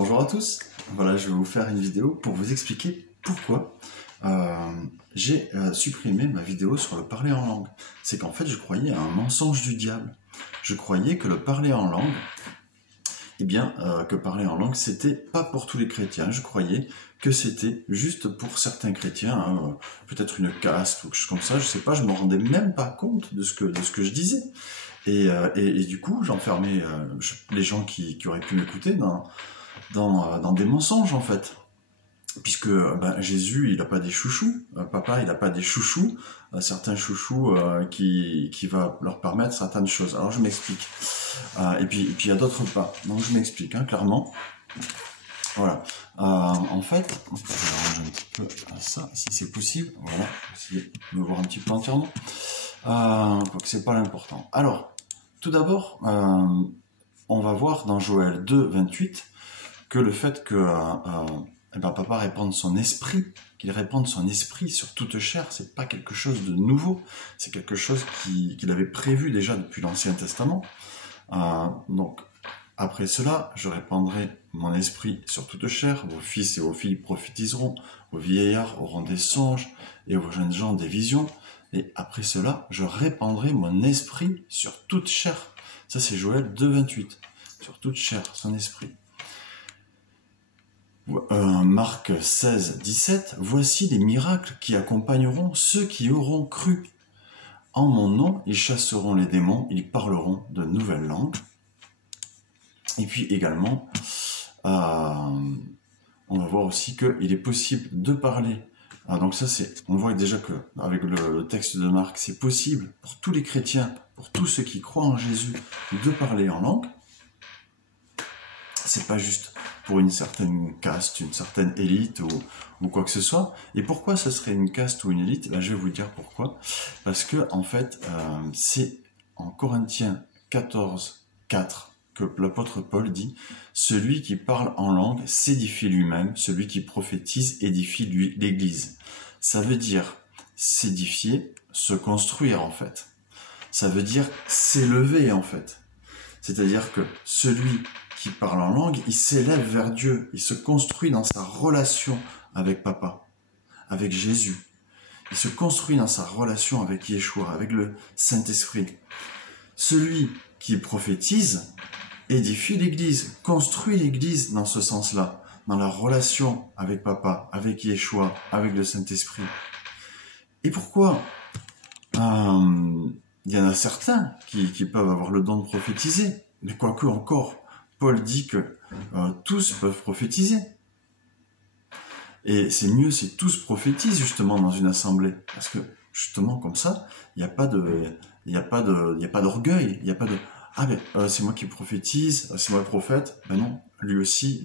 Bonjour à tous, voilà je vais vous faire une vidéo pour vous expliquer pourquoi j'ai supprimé ma vidéo sur le parler en langue. C'est qu'en fait je croyais à un mensonge du diable. Je croyais que le parler en langue, que parler en langue c'était pas pour tous les chrétiens. Je croyais que c'était juste pour certains chrétiens, hein, peut-être une caste ou quelque chose comme ça, je sais pas, je me rendais même pas compte de ce que je disais. Et du coup j'enfermais les gens qui auraient pu m'écouter dans des mensonges en fait, puisque Jésus il n'a pas des chouchous, papa il n'a pas des chouchous, certains chouchous qui va leur permettre certaines choses. Alors je m'explique, et puis il y a d'autres pas, donc je m'explique clairement. Voilà, en fait, je vais arranger un petit peu ça, si c'est possible, voilà, essayer de me voir un petit peu entièrement, quoique c'est pas l'important. Alors, tout d'abord, on va voir dans Joël 2, 28, que le fait que papa répande son esprit, qu'il répande son esprit sur toute chair, c'est pas quelque chose de nouveau, c'est quelque chose qu'il avait prévu déjà depuis l'Ancien Testament. Donc, après cela, je répandrai mon esprit sur toute chair, vos fils et vos filles prophétiseront, vos vieillards auront des songes, et vos jeunes gens des visions, et après cela, je répandrai mon esprit sur toute chair. Ça c'est Joël 2, 28, sur toute chair, son esprit. Marc 16, 17, voici les miracles qui accompagneront ceux qui auront cru. En mon nom, ils chasseront les démons, ils parleront de nouvelles langues. Et puis également, on va voir aussi qu'il est possible de parler. Donc ça, on voit déjà que avec le texte de Marc, c'est possible pour tous les chrétiens, pour tous ceux qui croient en Jésus, de parler en langue. C'est pas juste pour une certaine caste, une certaine élite ou quoi que ce soit. Et pourquoi ce serait une caste ou une élite? Je vais vous dire pourquoi. Parce que en fait, c'est en Corinthiens 14, 4 que l'apôtre Paul dit « Celui qui parle en langue s'édifie lui-même, celui qui prophétise édifie l'Église. » Ça veut dire s'édifier, se construire en fait. Ça veut dire s'élever en fait. C'est-à-dire que celui qui parle en langue, il s'élève vers Dieu, il se construit dans sa relation avec Papa, avec Jésus. Il se construit dans sa relation avec Yeshua, avec le Saint-Esprit. Celui qui prophétise édifie l'Église, construit l'Église dans ce sens-là, dans la relation avec Papa, avec Yeshua, avec le Saint-Esprit. Et pourquoi il y en a certains qui peuvent avoir le don de prophétiser, mais quoique encore, Paul dit que tous peuvent prophétiser. Et c'est mieux si tous prophétisent justement dans une assemblée, parce que justement comme ça, il n'y a pas d'orgueil, il n'y a pas de c'est moi qui prophétise, c'est moi le prophète. Ben non, lui aussi,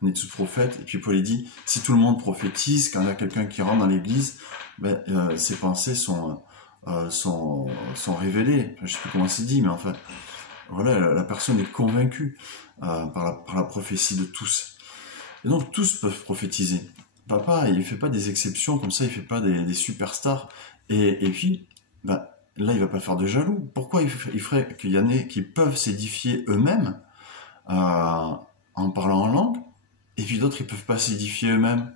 on est tous prophètes. Et puis Paul dit, si tout le monde prophétise, quand il y a quelqu'un qui rentre dans l'église, ses pensées sont révélées. Je sais plus comment c'est dit, mais enfin, voilà, la personne est convaincue par la prophétie de tous. Et donc tous peuvent prophétiser. Papa, il fait pas des exceptions comme ça, il fait pas des superstars. Et puis, là, il va pas faire de jaloux. Pourquoi il ferait qu'il y en ait qui peuvent s'édifier eux-mêmes en parlant en langue, et puis d'autres ils peuvent pas s'édifier eux-mêmes?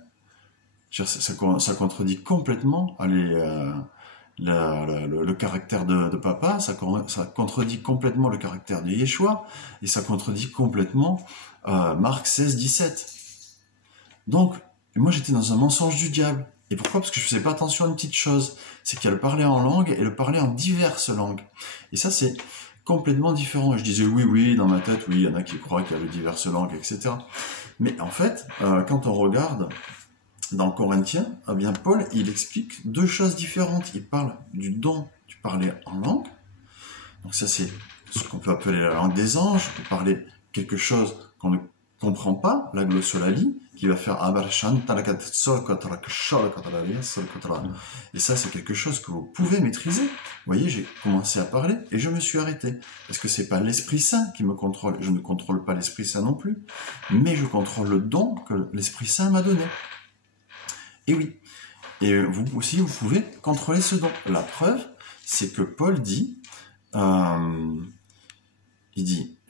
Ça contredit complètement le caractère de Papa, ça contredit complètement le caractère de Yeshua, et ça contredit complètement Marc 16, 17. Donc, moi j'étais dans un mensonge du diable. Et pourquoi? Parce que je faisais pas attention à une petite chose, c'est qu'il y a le parler en langue et le parler en diverses langues. Et ça c'est complètement différent. Je disais oui, dans ma tête, oui, il y en a qui croient qu'il y a de diverses langues, etc. Mais en fait, quand on regarde dans Corinthiens, Paul, il explique deux choses différentes. Il parle du don du parler en langue. Donc ça, c'est ce qu'on peut appeler la langue des anges. On peut parler quelque chose qu'on ne comprend pas, la glossolalie, qui va faire et ça, c'est quelque chose que vous pouvez maîtriser. Vous voyez, j'ai commencé à parler et je me suis arrêté. Parce que c'est pas l'Esprit Saint qui me contrôle. Je ne contrôle pas l'Esprit Saint non plus. Mais je contrôle le don que l'Esprit Saint m'a donné. Et oui, et vous aussi, vous pouvez contrôler ce don. La preuve, c'est que Paul dit,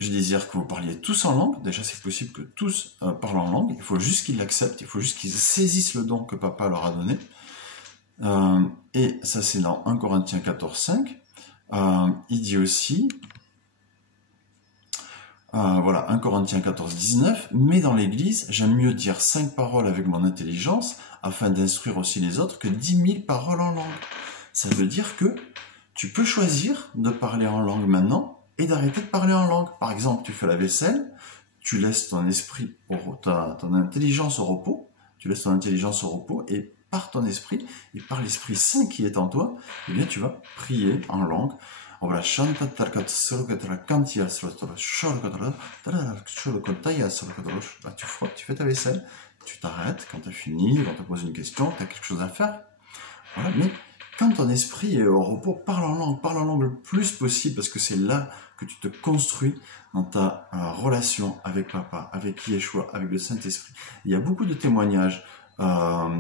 je désire que vous parliez tous en langue. Déjà, c'est possible que tous parlent en langue. Il faut juste qu'ils l'acceptent. Il faut juste qu'ils saisissent le don que papa leur a donné. Et ça, c'est dans 1 Corinthiens 14, 5. Il dit aussi, voilà, 1 Corinthiens 14, 19, mais dans l'église, j'aime mieux dire 5 paroles avec mon intelligence, afin d'instruire aussi les autres, que 10 000 paroles en langue. Ça veut dire que tu peux choisir de parler en langue maintenant, et d'arrêter de parler en langue. Par exemple, tu fais la vaisselle, tu laisses ton esprit, ton intelligence au repos, tu laisses ton intelligence au repos, et par ton esprit, et par l'Esprit Saint qui est en toi, eh bien tu vas prier en langue. Là, tu frottes, tu fais ta vaisselle, tu t'arrêtes, quand tu as fini, on te pose une question, tu as quelque chose à faire. Voilà, mais quand ton esprit est au repos, parle en langue le plus possible, parce que c'est là que tu te construis dans ta relation avec papa, avec Yeshua, avec le Saint-Esprit. Il y a beaucoup de témoignages. Par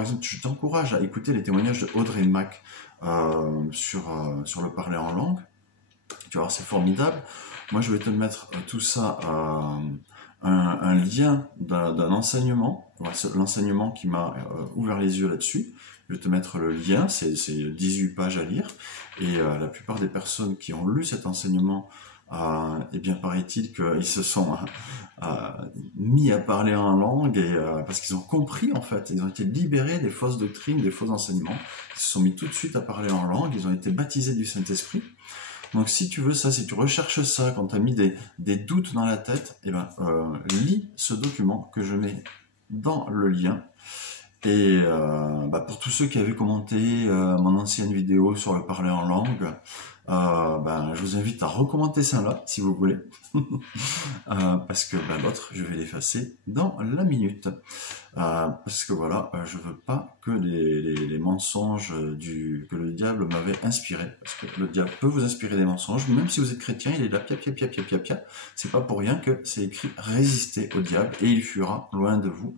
exemple, je t'encourage à écouter les témoignages de Audrey Mack sur le parler en langue. Tu vas voir, c'est formidable. Moi, je vais te mettre tout ça, un lien d'un enseignement, l'enseignement qui m'a ouvert les yeux là-dessus. Je vais te mettre le lien, c'est 18 pages à lire, et la plupart des personnes qui ont lu cet enseignement, eh bien, paraît-il qu'ils se sont mis à parler en langue, et parce qu'ils ont compris, en fait, ils ont été libérés des fausses doctrines, des faux enseignements, ils se sont mis tout de suite à parler en langue, ils ont été baptisés du Saint-Esprit. Donc si tu veux ça, si tu recherches ça, quand tu as mis des doutes dans la tête, eh ben, lis ce document que je mets dans le lien. Et pour tous ceux qui avaient commenté mon ancienne vidéo sur le parler en langue, je vous invite à recommander celle-là, si vous voulez. Parce que l'autre, je vais l'effacer dans la minute. Parce que voilà, je veux pas que les mensonges que le diable m'avait inspiré. Parce que le diable peut vous inspirer des mensonges, même si vous êtes chrétien, il est là, pia. C'est pas pour rien que c'est écrit « Résistez au diable et il fuira loin de vous ».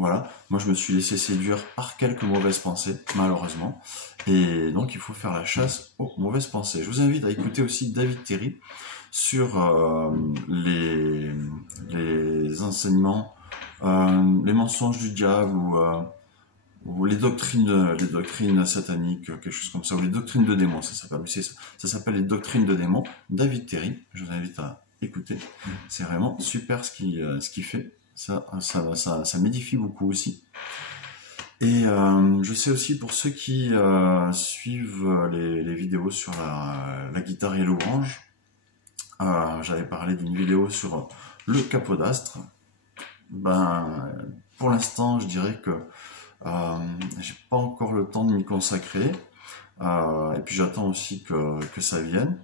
Voilà, moi je me suis laissé séduire par quelques mauvaises pensées, malheureusement. Et donc il faut faire la chasse aux mauvaises pensées. Je vous invite à écouter aussi David Terry sur les enseignements, les mensonges du diable ou les doctrines sataniques, quelque chose comme ça, ou les doctrines de démons, ça s'appelle les doctrines de démons. David Terry, je vous invite à écouter. C'est vraiment super ce qu'il fait. Ça m'édifie beaucoup aussi. Et je sais aussi pour ceux qui suivent les vidéos sur la guitare et l'orange, j'avais parlé d'une vidéo sur le capodastre. Pour l'instant, je dirais que j'ai pas encore le temps de m'y consacrer. Et puis j'attends aussi que ça vienne.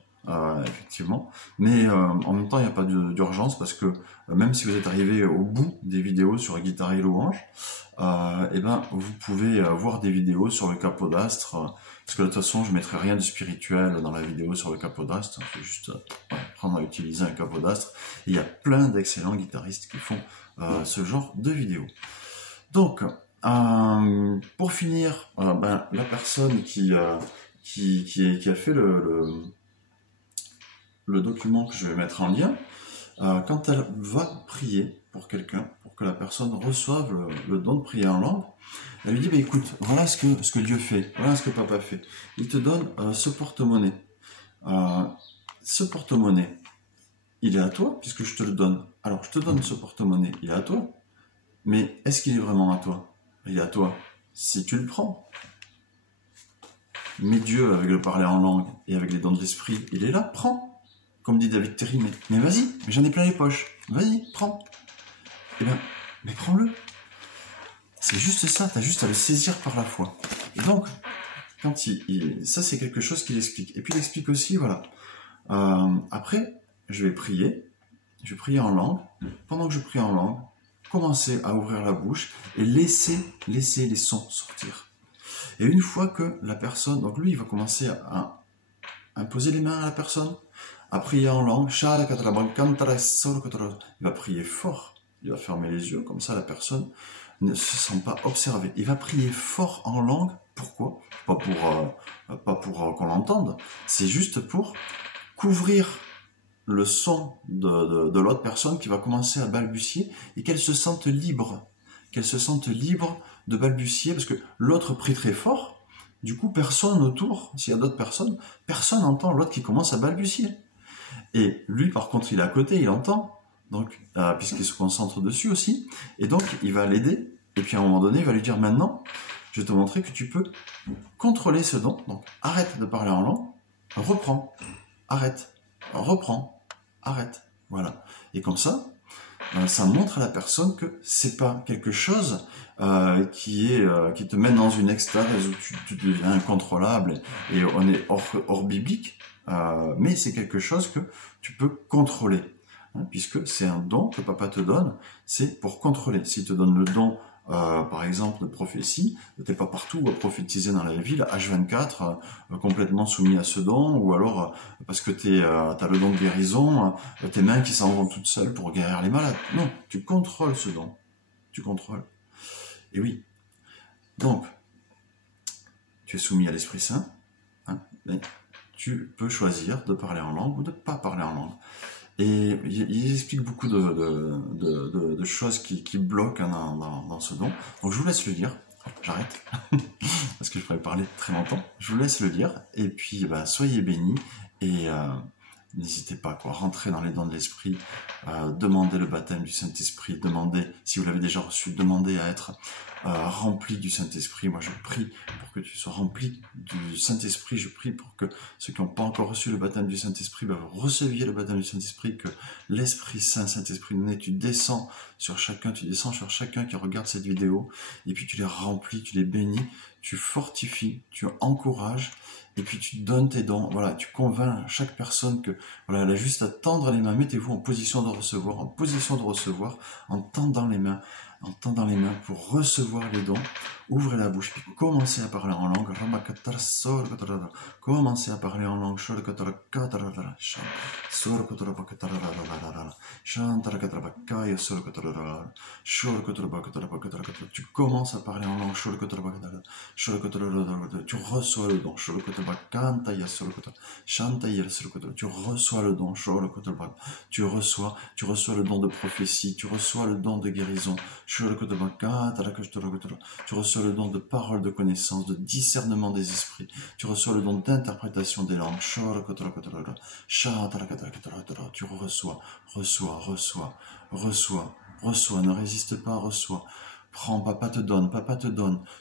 Effectivement, mais en même temps il n'y a pas d'urgence parce que même si vous êtes arrivé au bout des vidéos sur la guitare et louange, vous pouvez voir des vidéos sur le capodastre, parce que de toute façon je mettrai rien de spirituel dans la vidéo sur le capodastre, c'est juste apprendre à utiliser un capodastre. Et il y a plein d'excellents guitaristes qui font ce genre de vidéos. Donc pour finir, la personne qui a fait le document que je vais mettre en lien, quand elle va prier pour quelqu'un, pour que la personne reçoive le don de prier en langue, elle lui dit, écoute, voilà ce que Dieu fait, voilà ce que papa fait. Il te donne ce porte-monnaie. Ce porte-monnaie, il est à toi, puisque je te le donne. Alors, je te donne ce porte-monnaie, il est à toi, mais est-ce qu'il est vraiment à toi? Il est à toi si tu le prends. Mais Dieu, avec le parler en langue et avec les dons de l'esprit, il est là, prends. Comme dit David Terry, mais vas-y, mais j'en ai plein les poches. Vas-y, prends. Eh bien, mais prends-le. C'est juste ça, tu as juste à le saisir par la foi. Et donc, quand ça c'est quelque chose qu'il explique. Et puis il explique aussi, voilà, après, je vais prier en langue. Pendant que je prie en langue, commencez à ouvrir la bouche et laissez les sons sortir. Et une fois que la personne, donc lui, il va commencer à imposer les mains à la personne, à prier en langue, il va prier fort, il va fermer les yeux, comme ça la personne ne se sent pas observée. Il va prier fort en langue, pourquoi? Pas pour qu'on l'entende, c'est juste pour couvrir le son de l'autre personne qui va commencer à balbutier et qu'elle se sente libre. Qu'elle se sente libre de balbutier parce que l'autre prie très fort. Du coup, personne autour, s'il y a d'autres personnes, personne n'entend l'autre qui commence à balbutier. Et lui, par contre, il est à côté, il entend, donc puisqu'il se concentre dessus aussi. Et donc, il va l'aider. Et puis, à un moment donné, il va lui dire, maintenant, je vais te montrer que tu peux contrôler ce don. Donc, arrête de parler en langue, reprends, arrête, reprends, arrête. Voilà. Et comme ça montre à la personne que c'est pas quelque chose qui te mène dans une extase où tu deviens incontrôlable et on est hors biblique, mais c'est quelque chose que tu peux contrôler, hein, puisque c'est un don que papa te donne, c'est pour contrôler. S'il te donne le don par exemple de prophétie, t'es pas partout à prophétiser dans la ville H24 complètement soumis à ce don, ou alors parce que t'as le don de guérison, tes mains qui s'en vont toutes seules pour guérir les malades. Non, tu contrôles ce don, tu contrôles. Et oui, donc tu es soumis à l'Esprit Saint, hein, mais tu peux choisir de parler en langue ou de ne pas parler en langue. Et il explique beaucoup de choses qui bloquent dans ce don. Donc je vous laisse le lire. J'arrête, parce que je pourrais parler très longtemps. Je vous laisse le lire, et puis soyez bénis, et n'hésitez pas à rentrer dans les dons de l'Esprit, demandez le baptême du Saint-Esprit, demandez, si vous l'avez déjà reçu, demandez à être rempli du Saint-Esprit. Moi je prie pour que tu sois rempli du Saint-Esprit, je prie pour que ceux qui n'ont pas encore reçu le baptême du Saint-Esprit, vous receviez le baptême du Saint-Esprit, que l'Esprit Saint, Saint-Esprit donné, tu descends sur chacun qui regarde cette vidéo, et puis tu les remplis, tu les bénis, tu fortifies, tu encourages, et puis tu donnes tes dons. Voilà, tu convaincs chaque personne que voilà, elle a juste à tendre les mains. Mettez-vous en position de recevoir, en tendant les mains, pour recevoir les dons. Ouvrez la bouche, puis commencez à parler en langue. Commencez à parler en langue. Tu commences à parler en langue. Tu reçois le don. Tu reçois le don. Tu reçois le don de prophétie. Tu reçois le don de guérison. Tu reçois le don de parole, de connaissance, de discernement des esprits. Tu reçois le don d'interprétation des langues. Tu reçois, ne résiste pas, reçois. Prends, papa te donne.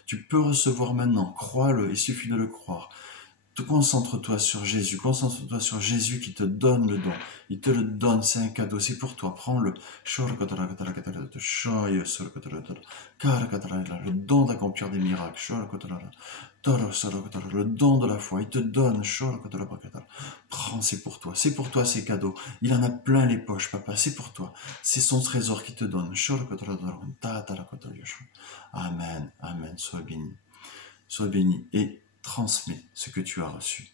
Tu peux recevoir maintenant, crois-le, il suffit de le croire. Concentre-toi sur Jésus qui te donne le don. Il te le donne, c'est un cadeau, c'est pour toi, prends-le. Le don d'accomplir des miracles. Le don de la foi, il te donne. Prends, c'est pour toi, c'est cadeau. Il en a plein les poches, papa, c'est pour toi. C'est son trésor qui te donne. Amen, amen, sois béni. Et transmets ce que tu as reçu.